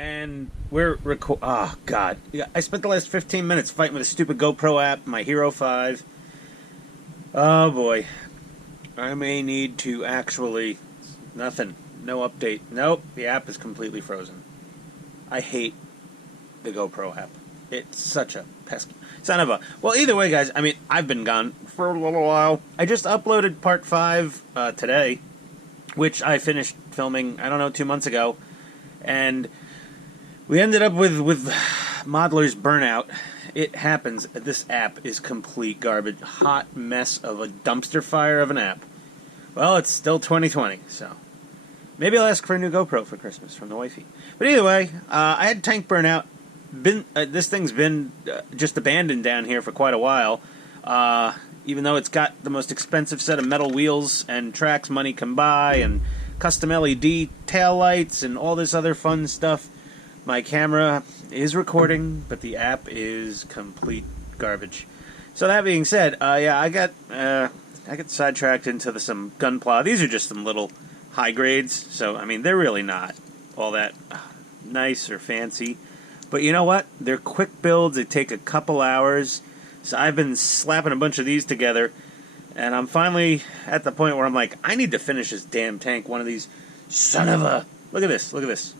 And we're oh god, yeah, I spent the last 15 minutes fighting with a stupid GoPro app, my Hero 5. Oh boy, I may need to actually nothing, no update. Nope, the app is completely frozen. I hate the GoPro app. It's such a pesky son of a. Well, either way, guys. I mean, I've been gone for a little while. I just uploaded part 5 today, which I finished filming, I don't know, 2 months ago, and we ended up with Modeler's Burnout. It happens. This app is complete garbage. Hot mess of a dumpster fire of an app. Well, it's still 2020, so maybe I'll ask for a new GoPro for Christmas from the wifey. But either way, I had tank burnout. This thing's been just abandoned down here for quite a while. Even though it's got the most expensive set of metal wheels and tracks money can buy, and custom LED tail lights and all this other fun stuff. My camera is recording, but the app is complete garbage. So that being said, yeah, I got sidetracked into some Gunpla. These are just some little high grades, so I mean they're really not all that nice or fancy. But you know what? They're quick builds. They take a couple hours. So I've been slapping a bunch of these together, and I'm finally at the point where I'm like, I need to finish this damn tank. One of these son of a. Look at this. Look at this.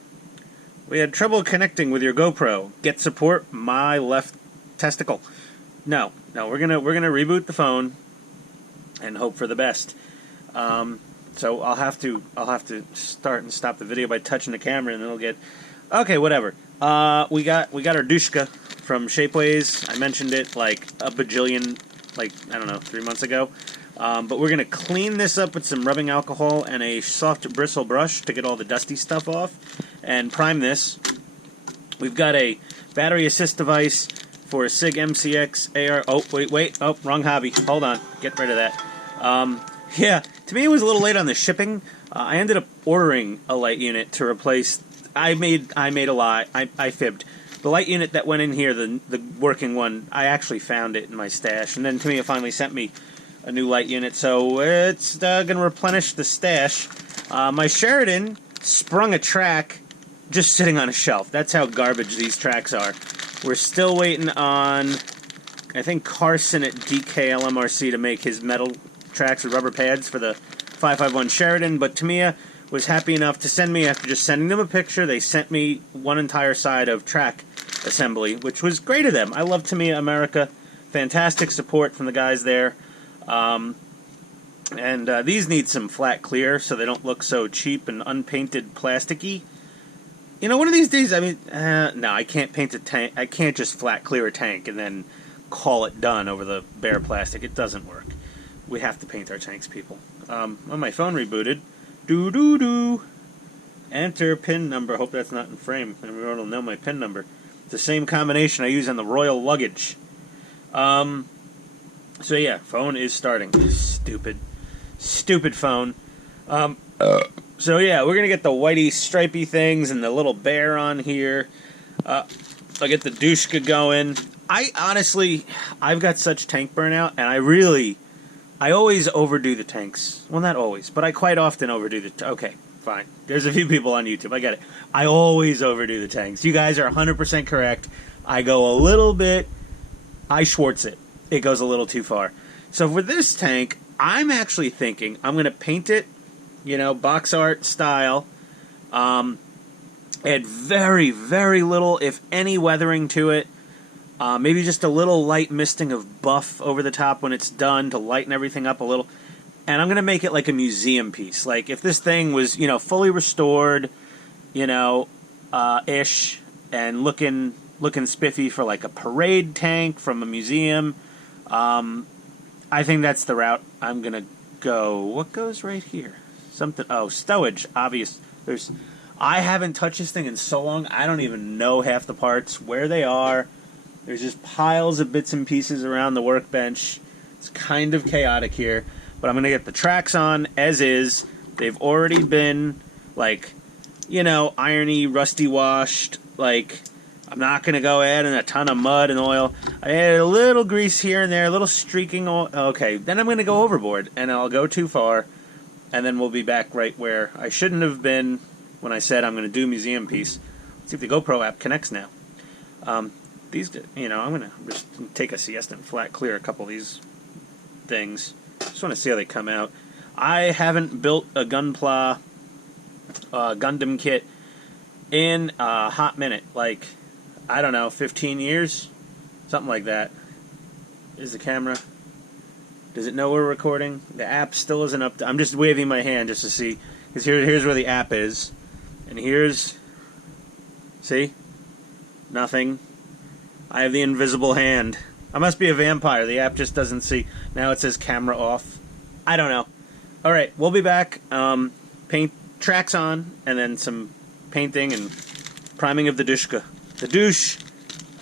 We had trouble connecting with your GoPro. Get support, my left testicle. No, we're gonna reboot the phone and hope for the best. So I'll have to start and stop the video by touching the camera, and it'll get okay. Whatever. We got our Dushka from Shapeways. I mentioned it like a bajillion, like I don't know, 3 months ago. But we're gonna clean this up with some rubbing alcohol and a soft bristle brush to get all the dusty stuff off, and prime this. We've got a battery assist device for a SIG MCX AR. Oh wait, oh wrong hobby. Hold on, get rid of that. Yeah, to me it was a little late on the shipping. I ended up ordering a light unit to replace. I made a lie. I fibbed. The light unit that went in here, the working one, I actually found it in my stash, and then Tamiya finally sent me a new light unit, so it's going to replenish the stash. My Sheridan sprung a track just sitting on a shelf. That's how garbage these tracks are. We're still waiting on, I think, Carson at DK LMRC to make his metal tracks with rubber pads for the 551 Sheridan, but Tamiya was happy enough to send me, after just sending them a picture, they sent me one entire side of track assembly, which was great of them. I love Tamiya America. Fantastic support from the guys there. These need some flat clear so they don't look so cheap and unpainted plasticky. You know, one of these days, I mean, no, I can't paint a tank. I can't just flat clear a tank and then call it done over the bare plastic. It doesn't work. We have to paint our tanks, people. When my phone rebooted, enter PIN number. Hope that's not in frame. Everyone will know my PIN number. It's the same combination I use on the Royal luggage. So yeah, phone is starting. Stupid phone. So yeah, we're gonna get the whitey stripey things and the little bear on here. I'll get the Dushka going. I've got such tank burnout, and I always overdo the tanks. Well, not always, but I quite often overdo the. Okay, fine. There's a few people on YouTube. I get it. I always overdo the tanks. You guys are 100% correct. I go a little bit. I Schwartz it. It goes a little too far. So for this tank, I'm actually thinking I'm going to paint it, you know, box art style. Add very, very little, if any, weathering to it. Maybe just a little light misting of buff over the top when it's done to lighten everything up a little. And I'm going to make it like a museum piece. Like if this thing was, you know, fully restored, you know, ish, and looking spiffy for like a parade tank from a museum. I think that's the route I'm going to go. What goes right here? Something. Oh, stowage. Obvious. I haven't touched this thing in so long, I don't even know half the parts, where they are. There's just piles of bits and pieces around the workbench. It's kind of chaotic here. But I'm going to get the tracks on as is. They've already been, like, you know, irony, rusty washed. Like, I'm not going to go adding a ton of mud and oil. I added a little grease here and there, a little streaking oil. Okay, then I'm going to go overboard, and I'll go too far. And then we'll be back right where I shouldn't have been when I said I'm going to do museum piece. See if the GoPro app connects now. These, you know, I'm gonna just take a siesta and flat clear a couple of these things. Just want to see how they come out. I haven't built a Gunpla Gundam kit in a hot minute, like, I don't know, 15 years? Something like that. Is the camera? Does it know we're recording? The app still isn't up. I'm just waving my hand just to see, because here's where the app is. And here's, see? Nothing. I have the invisible hand. I must be a vampire. The app just doesn't see. Now it says camera off. I don't know. Alright, we'll be back. Paint tracks on, and then some painting and priming of the dushka. The douche.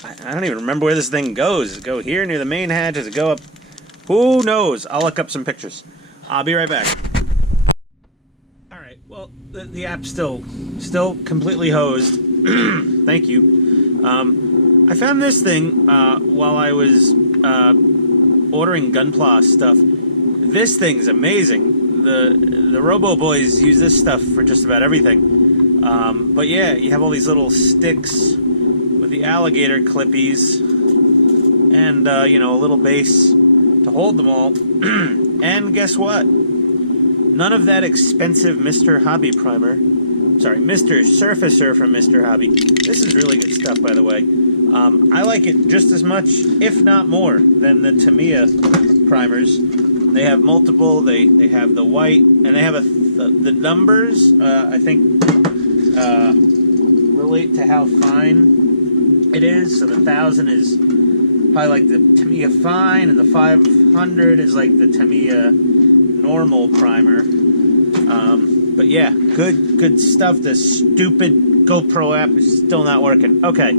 I don't even remember where this thing goes. Does it go here near the main hatch? Does it go up? Who knows? I'll look up some pictures. I'll be right back. Alright, well, the app's still completely hosed. Thank you. I found this thing while I was ordering Gunpla stuff. This thing's amazing. The Robo Boys use this stuff for just about everything. But yeah, you have all these little sticks with the alligator clippies, and you know, a little base to hold them all. And guess what? None of that expensive Mr. Hobby primer. Sorry, Mr. Surfacer from Mr. Hobby. This is really good stuff, by the way. I like it just as much, if not more, than the Tamiya primers. They have multiple. They have the white, and they have the numbers. I think relate to how fine it is. So the 1000 is probably like the Tamiya Fine, and the 500 is like the Tamiya Normal primer. But yeah, good stuff. The stupid GoPro app is still not working. Okay,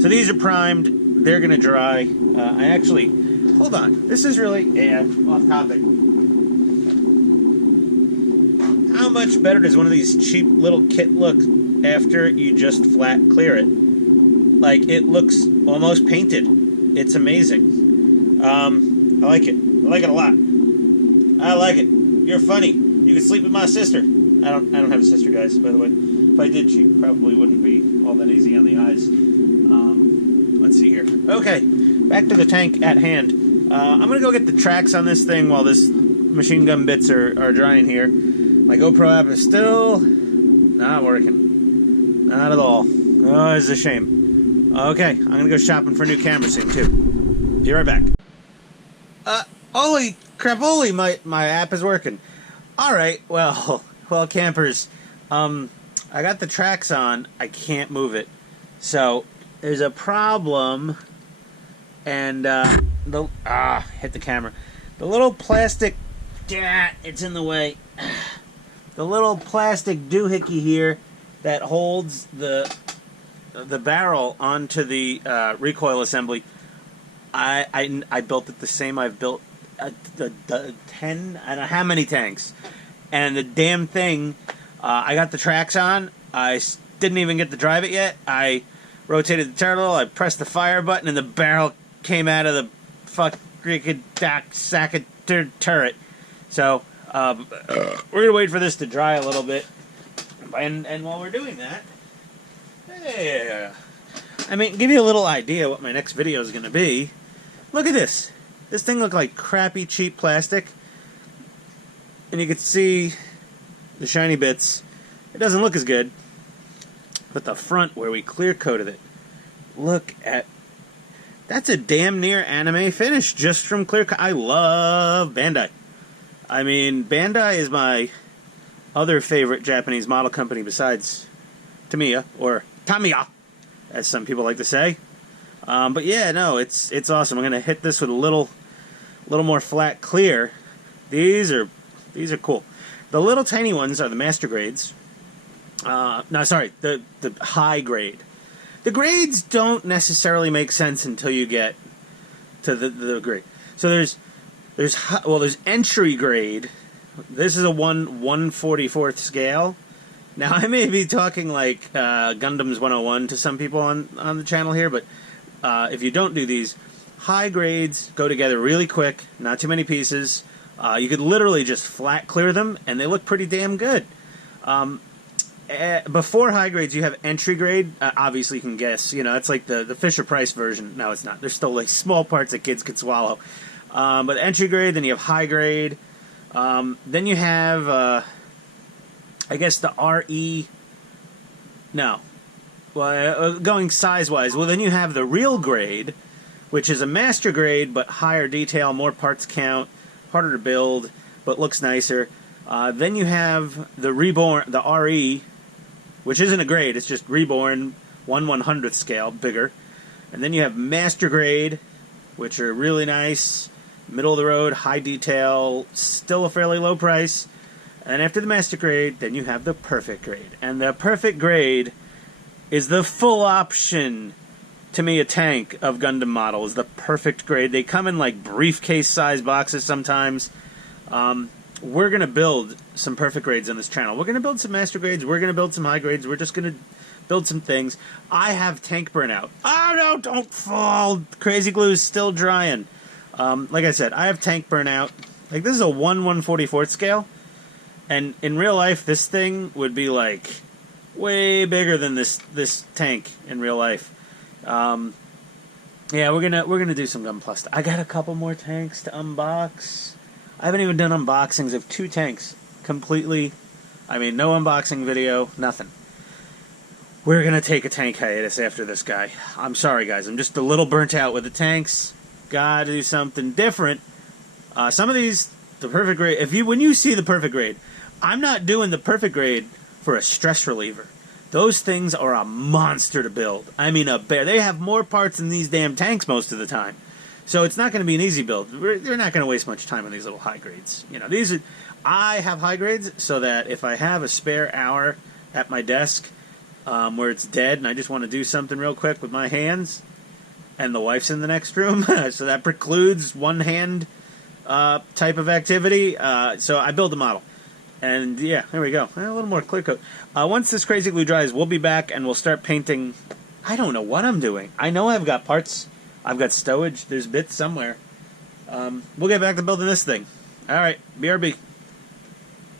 so these are primed. They're gonna dry. I actually, hold on. This is really off topic. How much better does one of these cheap little kit look after you just flat clear it? Like, it looks almost painted. It's amazing. I like it. I like it a lot. I like it. You're funny. You can sleep with my sister. I don't have a sister, guys, by the way. If I did, she probably wouldn't be all that easy on the eyes. Let's see here. Okay, back to the tank at hand. I'm going to go get the tracks on this thing while this machine gun bits are drying here. My GoPro app is still not working. Not at all. Oh, it's a shame. Okay, I'm going to go shopping for a new camera soon, too. Be right back. Holy crap, my app is working. Alright, well, campers, I got the tracks on. I can't move it. So, there's a problem, and, hit the camera. The little plastic, it's in the way. The little plastic doohickey here that holds the barrel onto the recoil assembly. I built it the same. I've built 10, I don't know how many tanks, and the damn thing. I got the tracks on. I didn't even get to drive it yet. I rotated the turtle. I pressed the fire button, and the barrel came out of the freaking sack of turret. So we're gonna wait for this to dry a little bit, and while we're doing that, hey, I mean, give you a little idea what my next video is gonna be. Look at this. This thing looked like crappy, cheap plastic. And you can see the shiny bits. It doesn't look as good. But the front, where we clear coated it, look at... That's a damn near anime finish just from clear coat. I love Bandai. I mean, Bandai is my other favorite Japanese model company besides Tamiya, or Tamiya, as some people like to say. But yeah, no, it's awesome. I'm gonna hit this with a little more flat clear. These are cool. The little tiny ones are the master grades. No, sorry, the high grade. The grades don't necessarily make sense until you get to the grade. So there's entry grade. This is a 1/144th scale. Now I may be talking like Gundam's 101 to some people on the channel here, but if you don't do these, high grades go together really quick, not too many pieces. You could literally just flat clear them, and they look pretty damn good. before high grades, you have entry grade. Obviously, you can guess. You know, it's like the Fisher Price version. No, it's not. There's still like small parts that kids could swallow. But entry grade, then you have high grade. Then you have, I guess, the RE. No. Well, going size-wise. Well, then you have the real grade, which is a master grade, but higher detail, more parts count, harder to build, but looks nicer. Then you have the Reborn, the RE, which isn't a grade, it's just Reborn, 1/100th scale, bigger. And then you have Master Grade, which are really nice, middle of the road, high detail, still a fairly low price. And after the Master Grade, then you have the Perfect Grade. And the Perfect Grade is the full option Tamiya tank of Gundam model, is the Perfect Grade. They come in like briefcase-sized boxes sometimes. We're going to build some perfect grades on this channel. We're going to build some master grades. We're going to build some high grades. We're just going to build some things. I have tank burnout. Oh, no, don't fall. Crazy glue is still drying. Like I said, I have tank burnout. Like, this is a 1/144th scale. And in real life, this thing would be, like, way bigger than this tank in real life. Yeah, we're gonna do some Gun Plus. I got a couple more tanks to unbox. I haven't even done unboxings of 2 tanks. Completely, I mean, no unboxing video, nothing. We're going to take a tank hiatus after this guy. I'm sorry, guys. I'm just a little burnt out with the tanks. Gotta do something different. Some of these, the perfect grade, when you see the perfect grade, I'm not doing the perfect grade for a stress reliever. Those things are a monster to build. I mean, a bear. They have more parts than these damn tanks most of the time. So it's not going to be an easy build. They're not going to waste much time on these little high grades. You know, I have high grades so that if I have a spare hour at my desk where it's dead and I just want to do something real quick with my hands, and the wife's in the next room, so that precludes one-hand type of activity. So I build a model. And yeah, there we go. A little more clear coat. Once this crazy glue dries, we'll be back and we'll start painting. I don't know what I'm doing. I know I've got parts. I've got stowage. There's bits somewhere. We'll get back to building this thing. Alright, BRB.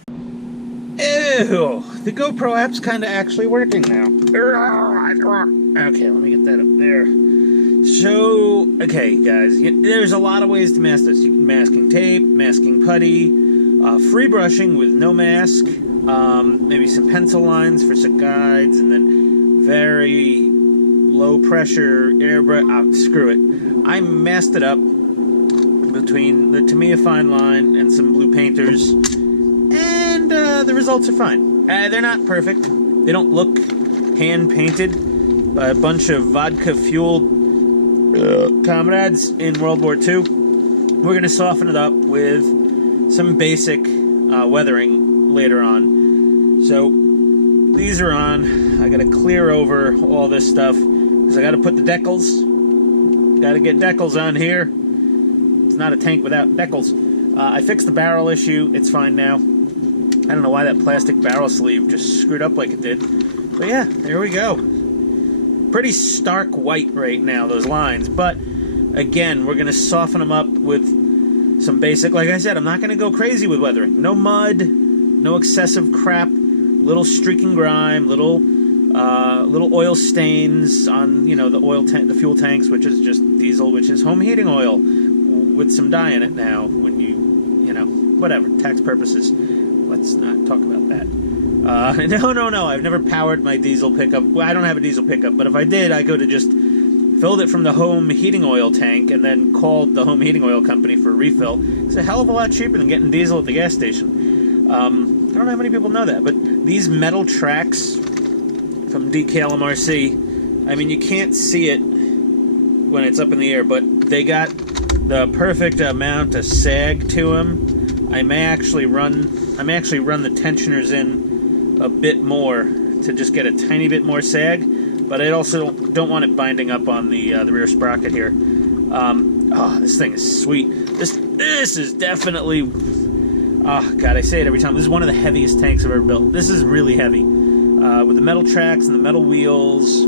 Ew! The GoPro app's kind of actually working now. Okay, let me get that up there. So, okay, guys, there's a lot of ways to mask this. You can masking tape, masking putty, free brushing with no mask, maybe some pencil lines for some guides, and then very low pressure airbrush. Screw it. I masked it up between the Tamiya fine line and some blue painters, and the results are fine. They're not perfect. They don't look hand painted by a bunch of vodka fueled comrades in World War II. We're going to soften it up with some basic weathering later on. So these are on. I got to clear over all this stuff because I got to put the decals. Got to get decals on here. It's not a tank without decals. I fixed the barrel issue. It's fine now. I don't know why that plastic barrel sleeve just screwed up like it did. But yeah, there we go. Pretty stark white right now, those lines. But again, we're going to soften them up with some basic, like I said, I'm not going to go crazy with weathering. No mud, no excessive crap, little streaking grime, little oil stains on, you know, the oil tank, the fuel tanks, which is just diesel, which is home heating oil with some dye in it now. When you know, whatever, tax purposes. Let's not talk about that. No, I've never powered my diesel pickup. Well, I don't have a diesel pickup, but if I did, I could have just filled it from the home heating oil tank and then called the home heating oil company for a refill. It's a hell of a lot cheaper than getting diesel at the gas station. I don't know how many people know that, but these metal tracks from Decal MRC, I mean, you can't see it when it's up in the air, but they got the perfect amount of sag to them. I may actually run the tensioners in a bit more to just get a tiny bit more sag, but I also don't want it binding up on the rear sprocket here. Oh, this thing is sweet. This is definitely, oh god, I say it every time, this is one of the heaviest tanks I've ever built. This is really heavy. With the metal tracks and the metal wheels,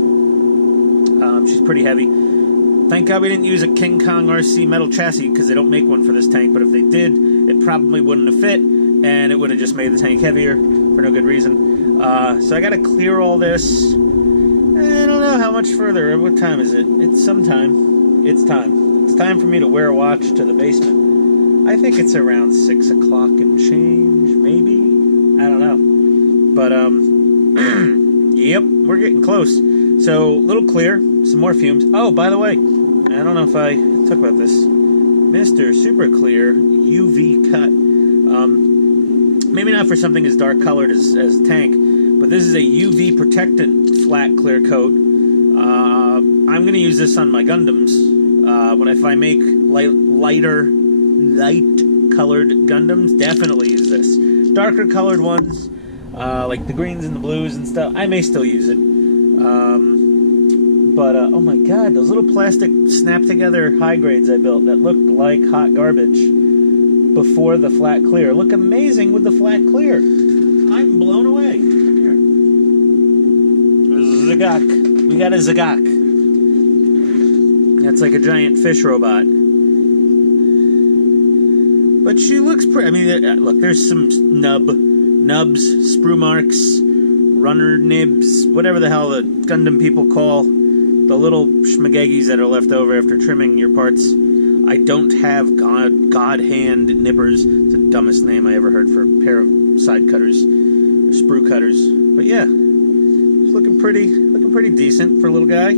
she's pretty heavy. Thank God we didn't use a King Kong RC metal chassis because they don't make one for this tank, but if they did, it probably wouldn't have fit, and it would have just made the tank heavier for no good reason. So I gotta clear all this. I don't know how much further. What time is it? It's sometime. It's time. It's time for me to wear a watch to the basement. I think it's around 6 o'clock and change, maybe? I don't know. But, yep, we're getting close. So, little clear, some more fumes. Oh, by the way, I don't know if I talked about this. Mr. Super Clear UV cut. Maybe not for something as dark colored as tank, but this is a UV protectant flat clear coat. I'm going to use this on my Gundams. But if I make light colored Gundams, definitely use this. Darker colored ones, like the greens and the blues and stuff, I may still use it. Oh my god, those little plastic snap-together high grades I built that looked like hot garbage before the flat clear look amazing with the flat clear. I'm blown away. Here. Zagak. We got a Zagak. That's like a giant fish robot. But she looks pretty. I mean, look, there's some nubs, sprue marks, runner nibs, whatever the hell the Gundam people call the little schmageggies that are left over after trimming your parts. I don't have God hand nippers. It's the dumbest name I ever heard for a pair of side cutters, or sprue cutters. But yeah, it's looking pretty decent for a little guy.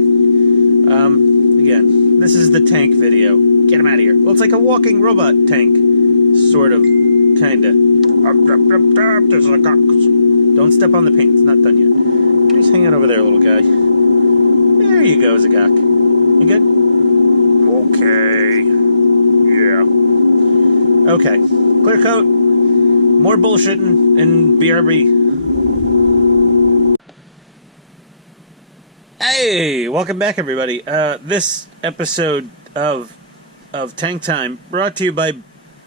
Again, this is the tank video. Get him out of here. Well, it's like a walking robot tank, sort of, kinda. Don't step on the paint. It's not done yet. Just hang out over there, little guy. There you go, Zagak. You good? Okay. Yeah. Okay. Clear coat. More bullshitting and BRB. Hey, welcome back, everybody. This episode of Tank Time brought to you by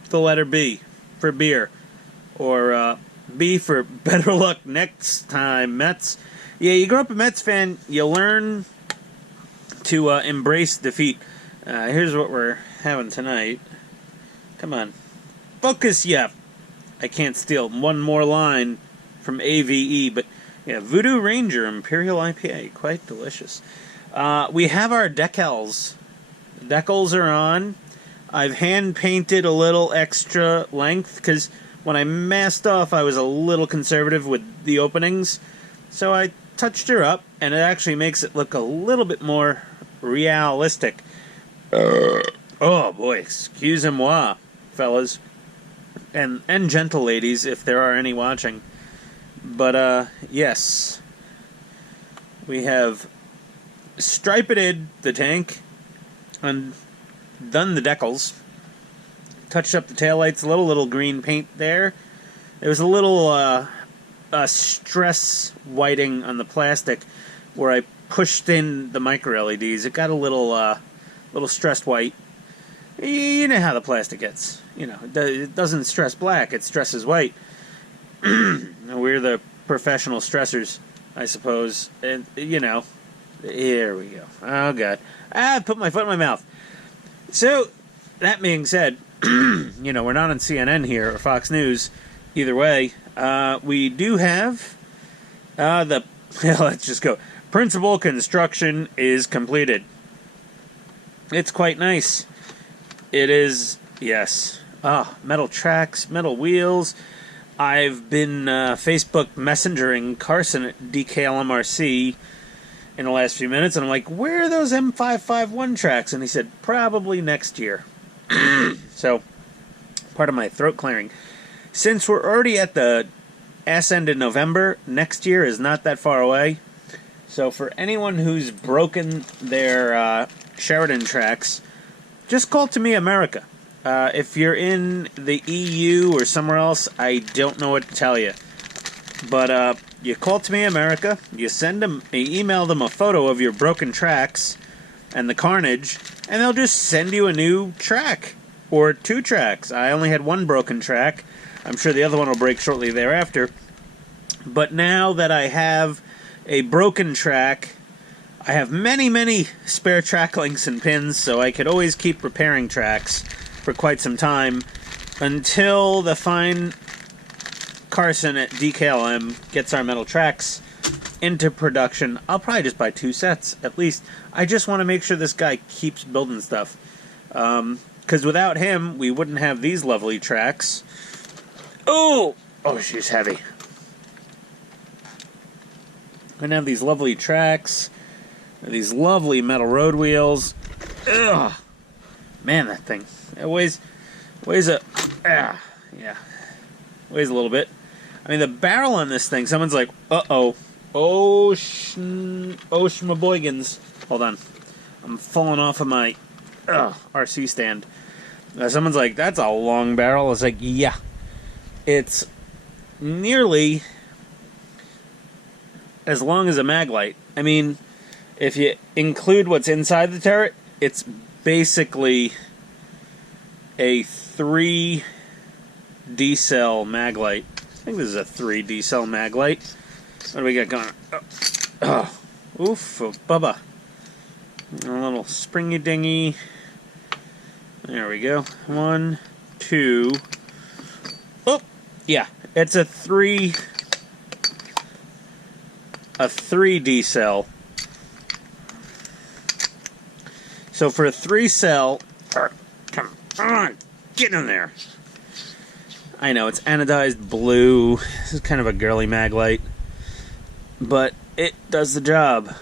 the letter B for beer, or B for better luck next time, Mets. Yeah, you grow up a Mets fan, you learn to embrace defeat. Here's what we're having tonight. Come on. Focus, yeah. I can't steal one more line from AVE, but yeah, Voodoo Ranger Imperial IPA. Quite delicious. We have our decals. Decals are on. I've hand-painted a little extra length, because when I masked off, I was a little conservative with the openings. So I touched her up, and it actually makes it look a little bit more realistic. Oh boy, excuse-moi, fellas. And gentle ladies, if there are any watching. But, yes. We have striped the tank, and done the decals. Touched up the taillights, a little green paint there. There was a little, stress whiting on the plastic where I pushed in the micro LEDs. It got a little stressed white. You know how the plastic gets. You know, it doesn't stress black, it stresses white. We're the professional stressors, I suppose. And, you know, here we go. Oh, God. I put my foot in my mouth. So, that being said, you know, we're not on CNN here or Fox News. Either way, we do have let's just go. Principal construction is completed. It's quite nice. It is, yes. Metal tracks, metal wheels. I've been Facebook messengering Carson at DKLMRC in the last few minutes, and I'm like, where are those M551 tracks? And he said, probably next year. So, part of my throat clearing. Since we're already at the ass end in November, next year is not that far away. So for anyone who's broken their Sheridan tracks, just call Tamiya America. If you're in the EU or somewhere else, I don't know what to tell you. But you call Tamiya America, you email them a photo of your broken tracks and the carnage, and they'll just send you a new track. Or 2 tracks. I only had 1 broken track. I'm sure the other one will break shortly thereafter. But now that I have a broken track, I have many spare track links and pins, so I could always keep repairing tracks for quite some time until the fine Carson at DKLM gets our metal tracks into production, I'll probably just buy 2 sets at least. I just want to make sure this guy keeps building stuff. Because without him, we wouldn't have these lovely tracks. Oh, she's heavy. We're going to have these lovely tracks, these lovely metal road wheels. Ugh. Man, that thing, it weighs a little bit. I mean, the barrel on this thing, someone's like, schmaboygans. Hold on. I'm falling off of my RC stand. Someone's like, that's a long barrel. It's like, yeah. It's nearly as long as a Maglite. I mean, if you include what's inside the turret, it's basically a 3 D-cell Maglite. I think this is a 3 D-cell Maglite. What do we got going? Oof, bubba. A little springy dingy. There we go. 1, 2. Oh, yeah. It's a 3 D-cell. So for a 3-cell, come on, get in there. I know, it's anodized blue. This is kind of a girly Maglite. But it does the job.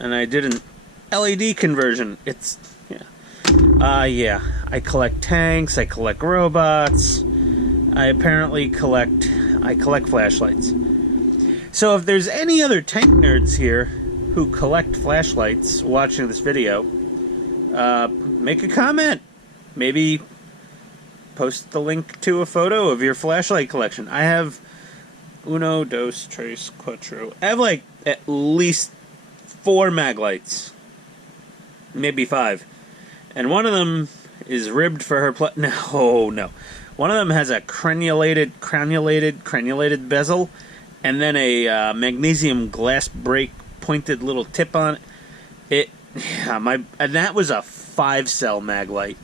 And I did an LED conversion. It's, yeah. I collect tanks, I collect robots. I collect flashlights. So if there's any other tank nerds here who collect flashlights watching this video, make a comment. Maybe post the link to a photo of your flashlight collection. I have uno, dos, tres, cuatro. I have like at least 4 Maglites. Maybe 5. And one of them is ribbed for her no. One of them has a crenulated bezel, and then a magnesium glass break pointed little tip on it. And that was a 5-cell Maglite.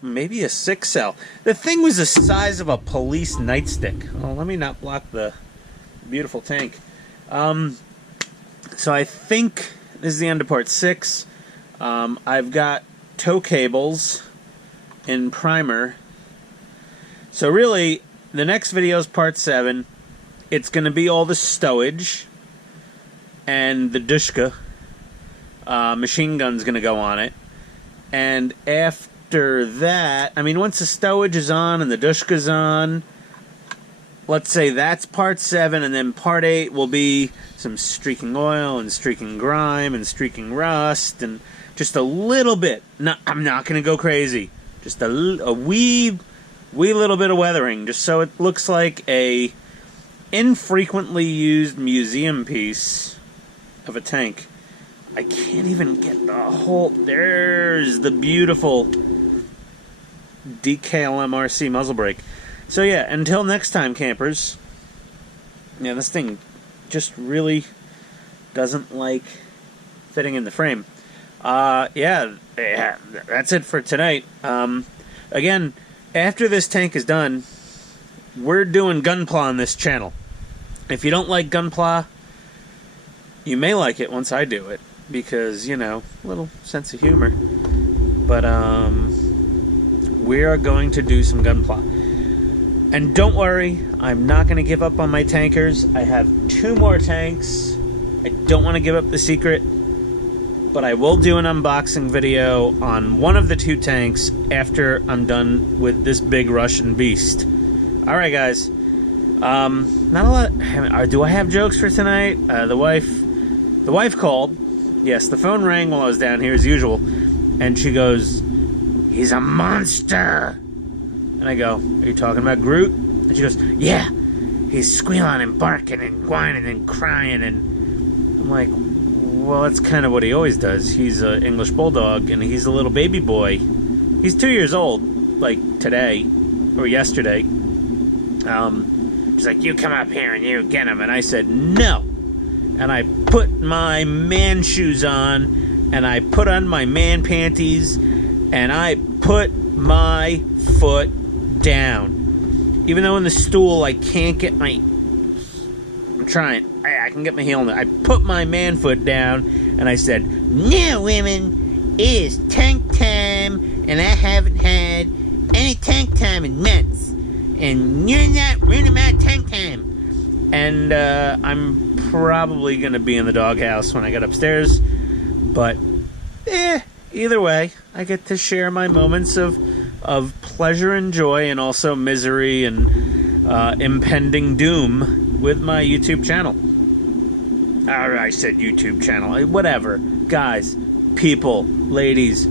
Maybe a 6-cell. The thing was the size of a police nightstick. Oh, let me not block the beautiful tank. So I think this is the end of part 6. I've got tow cables in primer. So really, the next video is part 7. It's going to be all the stowage and the dushka. Machine gun's going to go on it. And after that, I mean, once the stowage is on and the dushka's on, let's say that's part 7, and then part 8 will be some streaking oil and streaking grime and streaking rust and just a little bit. No, I'm not going to go crazy. Just a wee little bit of weathering, just so it looks like a infrequently used museum piece of a tank. I can't even get the whole... There's the beautiful DKLM RC muzzle brake. So yeah, until next time, campers. Yeah, this thing just really doesn't like fitting in the frame. Yeah, that's it for tonight. Again, after this tank is done, we're doing Gunpla on this channel. If you don't like Gunpla, you may like it once I do it. Because, you know, a little sense of humor. But, we are going to do some Gunpla. And don't worry, I'm not going to give up on my tankers. I have 2 more tanks. I don't want to give up the secret. But I will do an unboxing video on one of the 2 tanks after I'm done with this big Russian beast. Alright, guys. Not a lot... Do I have jokes for tonight? The wife called. Yes, the phone rang while I was down here as usual, and she goes, "He's a monster." And I go, "Are you talking about Groot?" And she goes, "Yeah, he's squealing and barking and whining and crying." And I'm like, well, that's kind of what he always does. He's an English bulldog, and he's a little baby boy. He's 2 years old, like today, or yesterday. She's like, "You come up here and you get him." And I said, "No." And I put my man shoes on, and I put on my man panties, and I put my foot down. Even though in the stool I can't get my... I'm trying. I can get my heel in there. I put my man foot down and I said, "Now, women, it is tank time, and I haven't had any tank time in months. And you're not ruining my tank time." And I'm probably going to be in the doghouse when I get upstairs. But, either way, I get to share my moments of pleasure and joy, and also misery and impending doom with my YouTube channel. I said YouTube channel. Whatever. Guys, people, ladies,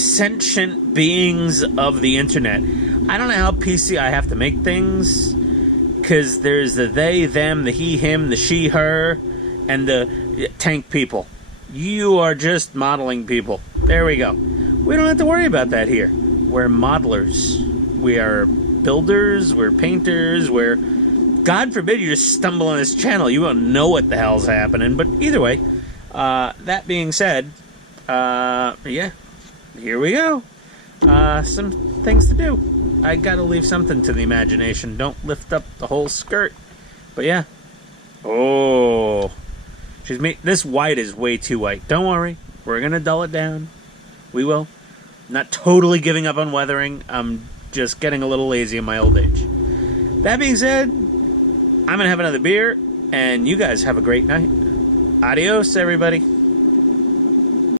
sentient beings of the internet. I don't know how PC I have to make things, because there's the they, them, the he, him, the she, her, and the tank people. You are just modeling people. There we go. We don't have to worry about that here. We're modelers. We are builders. We're painters. We're... God forbid you just stumble on this channel. You won't know what the hell's happening. But either way, that being said, yeah, here we go. Some things to do. I gotta leave something to the imagination. Don't lift up the whole skirt. But yeah. Oh. This white is way too white. Don't worry. We're gonna dull it down. We will. Not totally giving up on weathering. I'm just getting a little lazy in my old age. That being said, I'm gonna have another beer, and you guys have a great night. Adios, everybody.